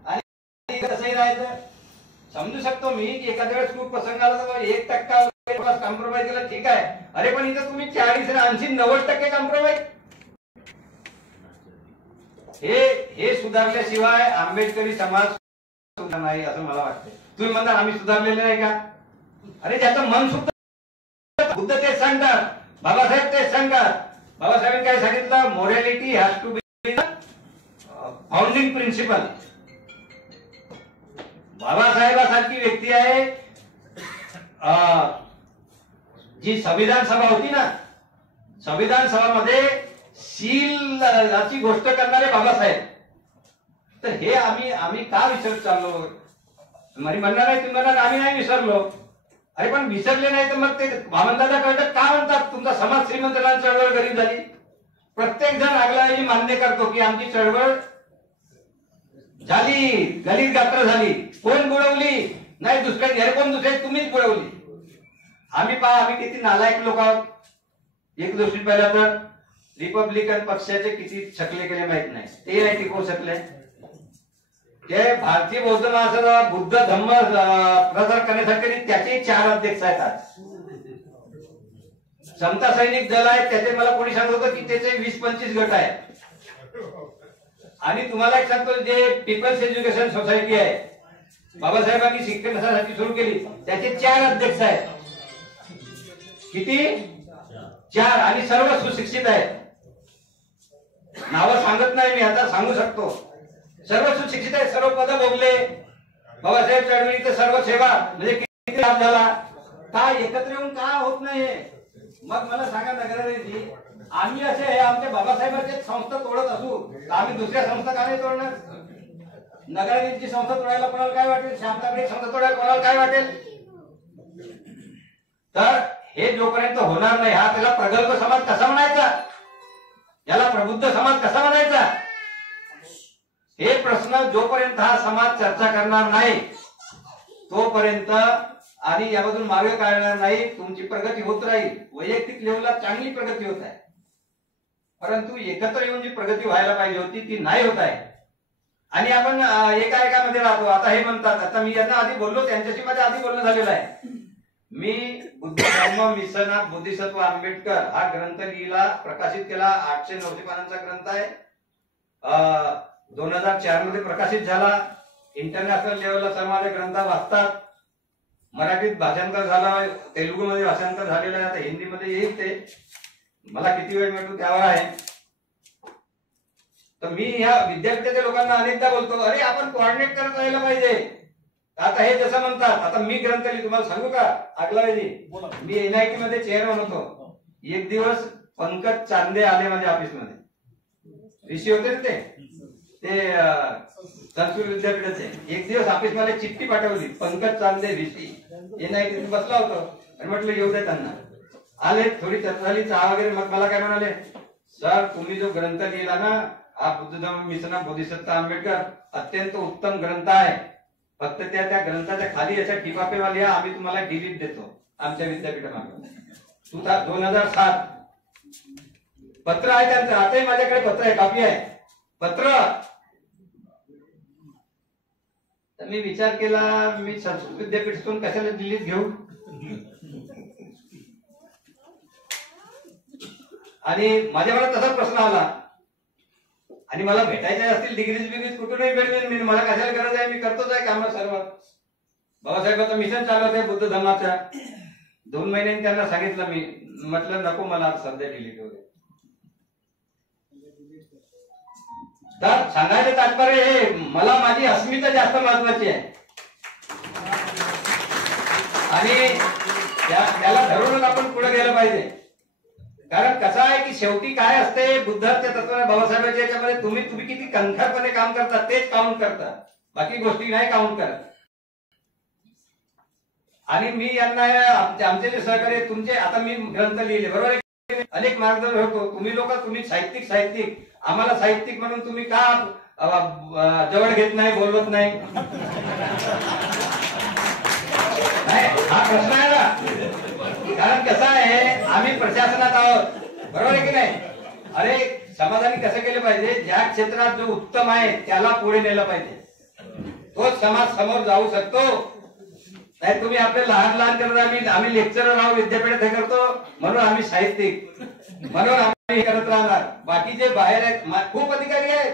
आणि कसंही राहायचं. समजू शकतो मी की एखाद्या वेळेस खूप प्रसंग आला तर 1% कॉम्प्रोमाइज केला ठीक आहे. अरे पण इथं तुम्ही 40, 80, 90% कॉम्प्रोमाइज. हे सुधारल्याशिवाय आंबेडकरी समाज सुधारणार नाही असं मला वाटतं. तुम्ही म्हणता आम्ही सुधारलेले नाही का. अरे ज्याचं मन सुद्धा बुद्ध तेच सांगतात, बाबासाहेब तेच सांगतात. बाबासाहेबांनी काय सांगितलं, morality has to be founding principle. बाबासाहेबांसारखी व्यक्ती आहे जी संविधान सभा होती ना, संविधान सभामध्ये शीलाची गोष्ट करणारे बाबासाहेब. तर हे आम्ही का विसरत चाललो. तुम्ही म्हणणार नाही, तुम्ही म्हणणार आम्ही नाही विसरलो. अरे पण विसरले नाही तर मग ते वामनदादा कळतात का म्हणतात तुमचा समाज श्रीमंत झाला, चळवळ गरीब झाली. प्रत्येक जण आगळावेळी मान्य करतो की आमची चळवळ झाली, गलित गात्र झाली. कोण बुडवली नाही, दुसऱ्या कोण दुसरे तुम्हीच बुडवली. आम्ही किती नालायक लोक आहोत. एक गोष्टी पहिला तर रिपब्लिकन पक्षाचे किती छकले केले माहित नाही, ते नाही टिकवू शकले. ते भारतीय बौद्ध महासभा बुद्ध धम्म प्रचार करण्यासाठी त्याचे 4 अध्यक्ष आहेत. आज समता सैनिक दल आहेत, त्याचे मला कोणी सांगत होतं की त्याचे 20-25 गट आहेत. आणि तुम्हाला एक सांगतो, जे पीपल्स एज्युकेशन सोसायटी आहे बाबासाहेबांनी शिक्षणासाठी सुरू केली, त्याचे 4 अध्यक्ष आहेत. किती? 4. आणि सर्व सुशिक्षित आहेत. नावं सांगत नाही मी, आता सांगू शकतो. सर्व सुशिक्षित आहेत, सर्व पद भोगले. बाबासाहेब चळवळीचं सर्व सेवा म्हणजे किती लाभ झाला. का एकत्र येऊन का होत नाही. मग मला सांगा नगराध्यक्षजी, आम्ही असे आमच्या बाबासाहेबांचे संस्था तोडत असू तर आम्ही दुसऱ्या संस्था का नाही तोडणार. नगराध्यक्षची संस्था तोडायला कोणाला काय वाटेल, शांताबाई संस्था तोडायला कोणाला काय वाटेल. तर हे जोपर्यंत होणार नाही, हा त्याला प्रगल्भ समाज कसा म्हणायचा, याला प्रबुद्ध समाज कसा म्हणायचा, हे प्रश्न जोपर्यंत हा समाज चर्चा करणार नाही तोपर्यंत आणि यामधून मार्ग काढणार नाही, तुमची प्रगती होत राहील. वैयक्तिक लेवलला चांगली प्रगती होत आहे, परंतु एकत्र येऊन जी प्रगती व्हायला पाहिजे होती ती नाही होत आहे. आणि आपण एकामध्ये राहतो. आता हे म्हणतात, आता मी यांना आधी बोललो, त्यांच्याशी माझं आधी बोलणं झालेलं आहे. मी बुद्ध धर्म मिशन ऑफ बोधिसत्व आंबेडकर हा ग्रंथ लिहिला, प्रकाशित केला. 800-900 पानांचा ग्रंथ आहे. 2004 मध्ये प्रकाशित झाला. इंटरनॅशनल लेवलला सर्व माझे ग्रंथ वाचतात. मराठीत भाषांतर झालं, तेलुगूमध्ये भाषांतर झालेलं आहे, आता हिंदीमध्ये येईल. ते मला किती वेळ मिळतो त्यावर आहे. तर मी ह्या विद्यार्थ्याच्या लोकांना अनेकदा बोलतो, अरे आपण कोऑर्डिनेट करत राहिलं पाहिजे. आता हे जसं म्हणतात, आता मी ग्रंथ लिहितो, तुम्हाला सांगू का आगलावेजी, मी NIT मध्ये चेअरमन होतो. एक दिवस पंकज चांदे आले माझ्या ऑफिसमध्ये. ऋषी होते ना ते संस्कृत विद्यापीठाचे. एक दिवस ऑफिस मध्ये चिठ्ठी पाठवली, पंकज चांदे ऋषी NIT बसला होतो. आणि म्हटलं येऊ दे त्यांना. आले, थोडी चर्चा झाली, चहा वगैरे. मग मला काय म्हणाले, सर तुम्ही जो ग्रंथ लिहिला ना, हा बुद्ध धर्म मिशन ऑफ बोधिसत्व आंबेडकर अत्यंत उत्तम ग्रंथ आहे. फक्त त्या ग्रंथाच्या खाली अशा टिपापेवा लिहा, आम्ही तुम्हाला डिलीट देतो आमच्या विद्यापीठामध्ये. 2007 पत्र आहे त्यांचं. आताही माझ्याकडे पत्र आहे, कॉपी आहे पत्र. तर मी विचार केला, मी संस्कृत विद्यापीठातून कशाला दिल्लीत घेऊ. आणि माझ्या मनात तसा प्रश्न आला, आणि मला भेटायचे असतील डिग्रीज बिग्रीज कुठूनही भेटवेल मी, मला कशाला गरज आहे, मी करतोच आहे काम सर्व. बाबासाहेबांचं मिशन चालू आहे बुद्ध धर्माच्या. 2 महिन्यांनी त्यांना सांगितलं मी, म्हटलं नको मला सध्या डिलीट वगैरे. तर सांगायचं तात्पर्य हे, मला माझी अस्मिता जास्त महत्वाची आहे आणि त्याला धरूनच आपण पुढे गेलं पाहिजे. कारण कसं आहे की शेवटी काय असते बुद्धाच्या तत्वाने बाबासाहेबांच्या याच्यामध्ये तुम्ही किती कणखरपणे काम करता तेच काउंट करता, बाकी गोष्टी नाही काउंट करत. आणि मी यांना आमचे जे सहकारी तुमचे, आता मी ग्रंथ लिहिले बरोबर आहे, अनेक मार्गदर्शन होतो. तुम्ही साहित्यिक आम्हाला साहित्यिक म्हणून तुम्ही का जवळ घेत नाही, बोलवत नाही? हा प्रश्न आहे ना. कारण कसं आहे आम्ही प्रशासनात आहोत बरोबर आहे की नाही. अरे समाजाने कसं केलं पाहिजे, ज्या क्षेत्रात जो उत्तम आहे त्याला पुढे नेलं पाहिजे, तोच समाज समोर जाऊ शकतो. नाही तुम्ही आपले लहान करत आम्ही लेक्चरर आहोत विद्यापीठात हे करतो म्हणून आम्ही साहित्यिक म्हणून आम्ही करत राहणार. बाकीचे बाहेर आहेत खूप अधिकारी आहेत.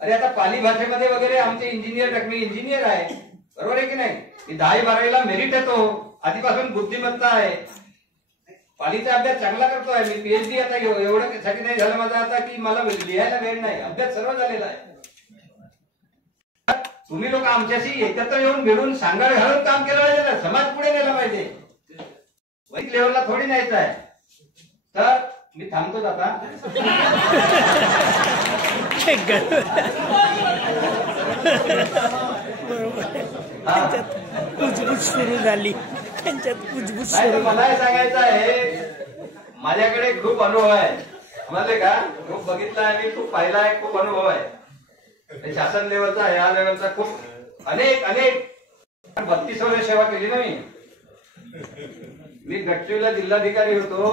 अरे आता पाली भाषेमध्ये वगैरे आमचे इंजिनियर आहे बरोबर आहे की नाही. 10-12वीला मेरिट येतो, आधीपासून बुद्धिमत्ता आहे, पालीचा अभ्यास चांगला करतोय. मी पीएचडी आता एवढं साठी नाही झालं माझा आता की मला लिहायला वेळ नाही, अभ्यास सर्व झालेला आहे. तुम्ही लोक आमच्याशी एकत्र येऊन मिळून सांगड घालून काम केलं पाहिजे ना, समाज पुढे नेला पाहिजे, वैयक्तिक लेवलला थोडी न्यायचं आहे. तर मी थांबतोच आता. कुजबूज सुरू झाली त्यांच्यात, कुजबूज सुरू. मला हे सांगायचं आहे, माझ्याकडे खूप अनुभव आहे, समजले का. खूप बघितला आहे मी, खूप पाहिला आहे, खूप अनुभव आहे शासन लेवलचा, या लेवलचा खूप अनेक 32 वर्ष सेवा केली ना मी. गडचिरोलीला जिल्हाधिकारी होतो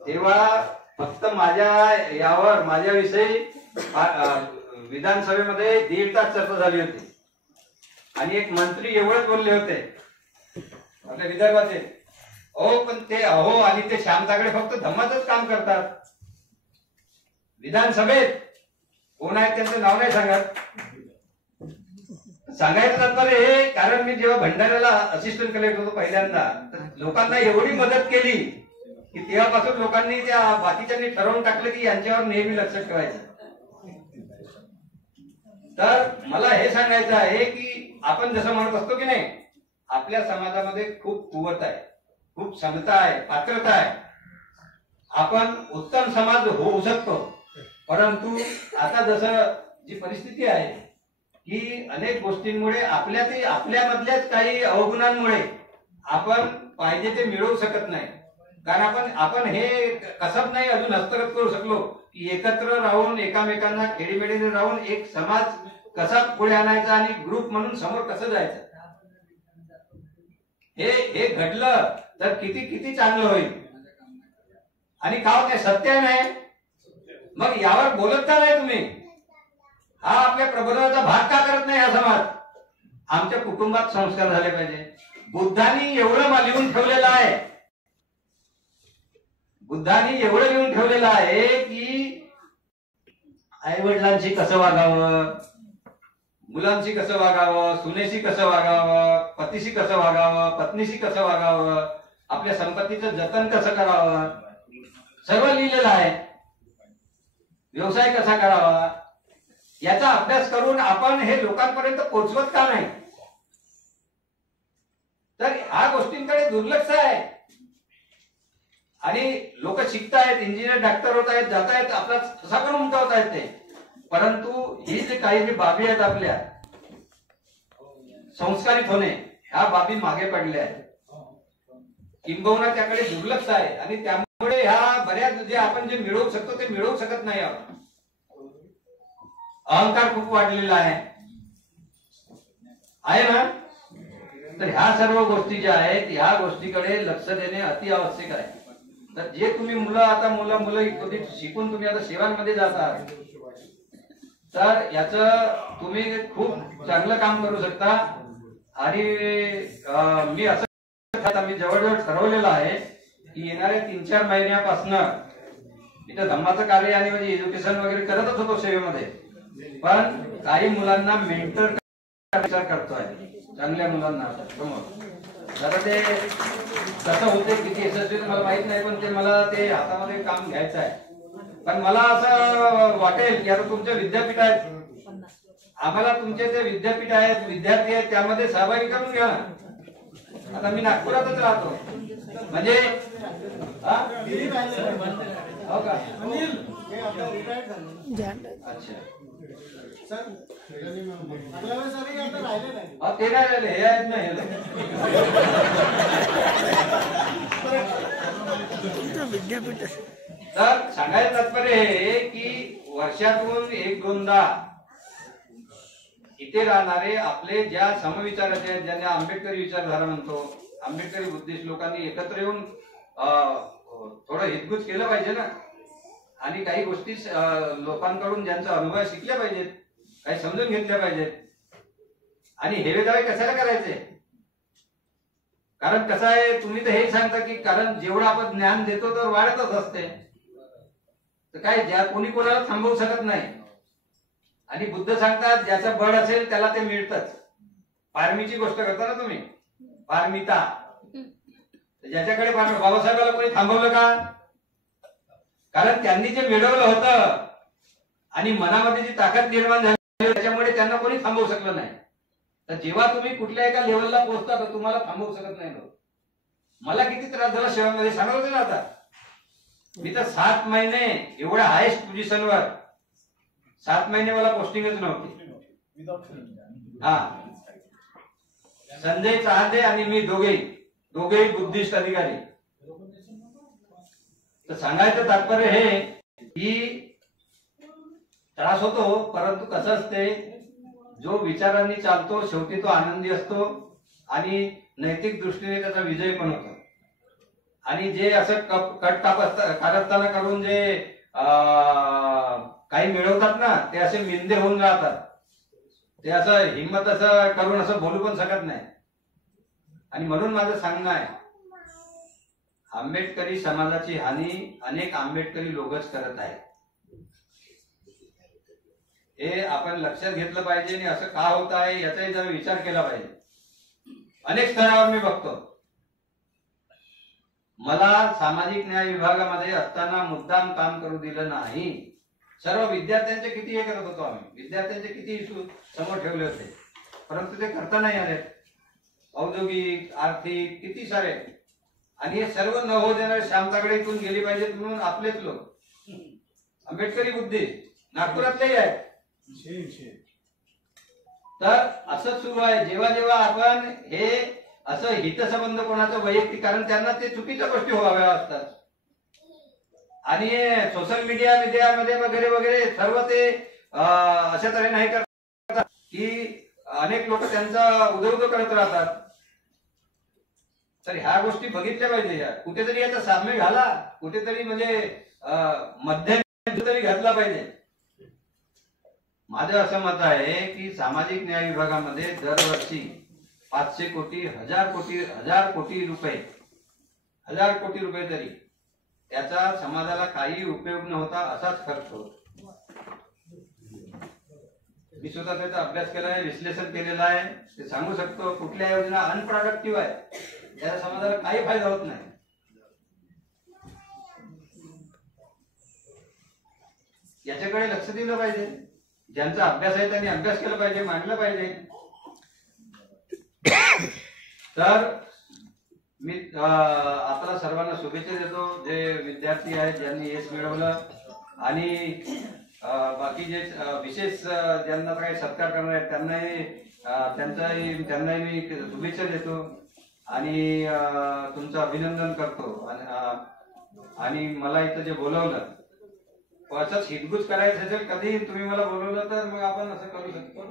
तेव्हा फक्त माझ्याविषयी विधानसभेमध्ये 1.5 तास चर्चा झाली होती आणि एक मंत्री एवढंच बोलले होते आपल्या विदर्भाचे, पण ते आणि ते श्याम तागडे फक्त धम्माचंच काम करतात. विधानसभेत कोण आहे त्यांचं नाव नाही सांगायचं तात्पर्य हे, कारण मी जेव्हा भंडाऱ्याला असिस्टंट कलेक्टर होतो पहिल्यांदा, तर लोकांना एवढी मदत केली की तेव्हापासून लोकांनी त्या बाकीच्यांनी ठरवून टाकलं की यांच्यावर नेहमी लक्ष ठेवायचं. तर मला हे सांगायचं आहे की आपण जसं म्हणत असतो की नाही, आपल्या समाजामध्ये खूप कुवत आहे, खूप क्षमता आहे, पात्रता आहे, आपण उत्तम समाज होऊ शकतो. परंतु आता जसं जी परिस्थिती आहे की अनेक गोष्टींमुळे आपल्यामधल्याच काही अवगुणांमुळे आपण पाहिजे ते मिळवू शकत नाही. कारण आपण हे कसब नाही अजून हस्तगत करू शकलो की एकत्र राहून एकामेकांना खेडीमेडीने राहून एक समाज कसा पुढे आणायचा आणि ग्रुप म्हणून समोर कसं जायचं, हे घडलं तर किती चांगलं होईल. आणि का काय सत्य नाही, मग यावर बोलत का नाही तुम्ही? हा आपल्या प्रबोधनाचा भाग का करत नाही हा समाज? आमच्या कुटुंबात संस्कार झाले पाहिजे. बुद्धांनी एवढं लिहून ठेवलेलं आहे, की आई वडिलांशी कसं वागावं, मुलांशी कसं वागावं, सुनेशी कसं वागावं, पतीशी कसं वागावं, पत्नीशी कसं वागावं, आपल्या संपत्तीचं जतन कसं करावं, सर्व लिहिलेलं आहे. व्यवसाय कसा करावा याचा अभ्यास करून आपण हे लोकांपर्यंत पोहोचवत का नाही? तर ह्या गोष्टींकडे दुर्लक्ष आहे आणि लोक शिकतायत, इंजिनियर डॉक्टर होत आहेत, जात आहेत, आपला कसा पण उमटवत आहेत ते. परंतु ही जे काही बाबी आहेत आपल्या संस्कारित होणे, ह्या बाबी मागे पडल्या आहेत, किंबहुना त्याकडे दुर्लक्ष आहे आणि त्यामुळे ह्या बऱ्याच जे आपण जे मिळवू शकतो ते मिळवू शकत नाही आपण. अहंकार खूप वाढलेला आहे ना. तर ह्या सर्व गोष्टी ज्या आहेत ह्या गोष्टीकडे लक्ष देणे अति आवश्यक आहे. तर जे तुम्ही मुलं शिकून तुम्ही आता सेवांमध्ये जाता, तर याचं तुम्ही खूप चांगलं काम करू शकता. आणि मी असं मी जवळजवळ ठरवलेलं आहे की येणाऱ्या 3-4 महिन्यापासून इथं धम्माचं कार्य आणि म्हणजे एज्युकेशन वगैरे करतच होतो सेवेमध्ये, पण काही मुलांना मेंटर विचार करतोय, चांगल्या मुलांना समोर. आता ते कसं होते किती यशस्वी मला माहित नाही, पण ते मला ते हातामध्ये काम घ्यायचं आहे. पण मला असं वाटेल की आता तुमचे विद्यापीठ आहेत, आम्हाला तुमचे ते विद्यापीठ आहेत, विद्यार्थी आहेत, त्यामध्ये सहभागी करून घ्या. आता मी नागपुरातच राहतो, म्हणजे हो का? अच्छा सर राहिले नाही. ते नाही राहिले, हे आहेत ना हे विद्यापीठ. तर सांगायचं तात्पर्य हे की वर्षातून एक दोनदा इथे राहणारे आपले ज्या समविचाराचे आहेत, ज्यांना आंबेडकरी विचारधारा म्हणतो, आंबेडकरी बुद्धिस्ट लोकांनी एकत्र येऊन थोडं हितगुज केलं पाहिजे ना, आणि काही गोष्टी लोकांकडून ज्यांचा अनुभव शिकल्या पाहिजेत, काही समजून घेतल्या पाहिजेत. आणि हेवेदावे कशाला करायचे? कारण कसं आहे, तुम्ही तर हे सांगता की कारण जेवढं आपण ज्ञान देतो तर वाढतच असते, तर काय ज्या कोणी कोणाला थांबवू शकत नाही. आणि बुद्ध सांगतात ज्याचं बळ असेल त्याला ते मिळतच. पारमीची गोष्ट करता ना तुम्ही, पारमिता, ज्याच्याकडे बाबासाहेबाला कोणी थांबवलं का? कारण त्यांनी जे मिळवलं होतं आणि मनामध्ये जी ताकद निर्माण झाली त्याच्यामुळे त्यांना कोणी थांबवू शकलं नाही. तर जेव्हा तुम्ही कुठल्या एका लेवलला पोहोचता तर तुम्हाला थांबवू शकत नाही. मला किती त्रास झाला सेवांमध्ये सांगत होते ना. आता मी तर 7 महिने एवढ्या हायेस्ट पोझिशनवर 7 महिने मला पोस्टिंगच नव्हती. हा, संजय चहाते आणि मी दोघेही बुद्धिस्ट अधिकारी. तर सांगायचं तात्पर्य हे की त्रास होतो, परंतु कसं असते, जो विचारांनी चालतो शेवटी तो आनंदी असतो आणि नैतिक दृष्टीने त्याचा विजय पण होतो. आणि जे असं कारस्थाना करून जे काही मिळवतात ना, ते असे मिंदे होऊन राहतात. ते असं हिंमत असं करून असं बोलू पण शकत नाही. आणि म्हणून माझं सांगणं आहे, आंबेडकरी समाजाची हानी अनेक आंबेडकरी लोकच करत आहेत. हे आपण लक्षात घेतलं पाहिजे आणि असं का होत आहे याचाही जरा विचार केला पाहिजे. अनेक स्तरावर मी बघतो. मला सामाजिक न्याय विभागामध्ये असताना मुद्दाम काम करू दिलं नाही. सर्व विद्यार्थ्यांचे किती हे करत होतो आम्ही, विद्यार्थ्यांचे किती इश्यू समोर ठेवले होते, परंतु ते करता नाही आले. औद्योगिक, आर्थिक, किती सारे. आणि हे सर्व न होऊ देणारे श्यामताकडे इथून गेली पाहिजेत म्हणून आपलेच लोक आंबेडकरी बुद्धी नागपुरातलेही आहेत. तर असं सुरू आहे. जेव्हा जेव्हा आपण हे असं हितसंबंध कोणाचं वैयक्तिक, कारण त्यांना ते चुकीच्या गोष्टी व्हाव्या असतात आणि सोशल मीडियामध्ये वगैरे वगैरे सर्व ते अशा तऱ्हेने नाही करतात की अनेक लोक त्यांचा उदो करत राहतात. तर ह्या गोष्टी बघितल्या पाहिजे. कुठेतरी याचा साम्य घाला, कुठेतरी म्हणजे मध्यम तरी घातला पाहिजे. माझं असं मत आहे की सामाजिक न्याय विभागामध्ये दरवर्षी 500 कोटी, 1000 कोटी रुपये तरी त्याचा समाजाला काही उपयोग नव्हता असाच खर्च होतो. मी स्वतः त्याचा अभ्यास केला आहे, विश्लेषण केलेलं आहे. ते सांगू शकतो कुठल्या योजना अनप्रोडक्टिव्ह आहे, त्याचा समाजाला काही फायदा होत नाही. याच्याकडे लक्ष दिलं पाहिजे. ज्यांचा अभ्यास आहे त्यांनी अभ्यास केला पाहिजे, मांडलं पाहिजे. तर मी आपल्या सर्वांना शुभेच्छा देतो, जे विद्यार्थी आहेत ज्यांनी यश मिळवलं आणि बाकी जे विशेष ज्यांना काही सत्कार करणार आहेत त्यांनाही मी शुभेच्छा देतो आणि तुमचं अभिनंदन करतो. आणि मला इथं जे बोलवलं असंच हितगुज करायचं असेल कधी तुम्ही मला बोलवलं तर मग आपण असं करू शकतो.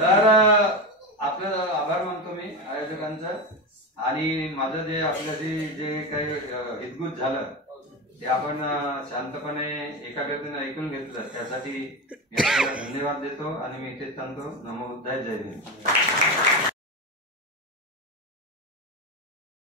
तर आपलं आभार मानतो मी आयोजकांचं. आणि माझं जे आपल्याशी जे काही हितगुज झालं ते आपण शांतपणे एकाग्रतेने ऐकून घेतलं, त्यासाठी मी आपल्याला धन्यवाद देतो आणि मी इथेच थांबतो. नमो बुद्धाय, जय हिंद.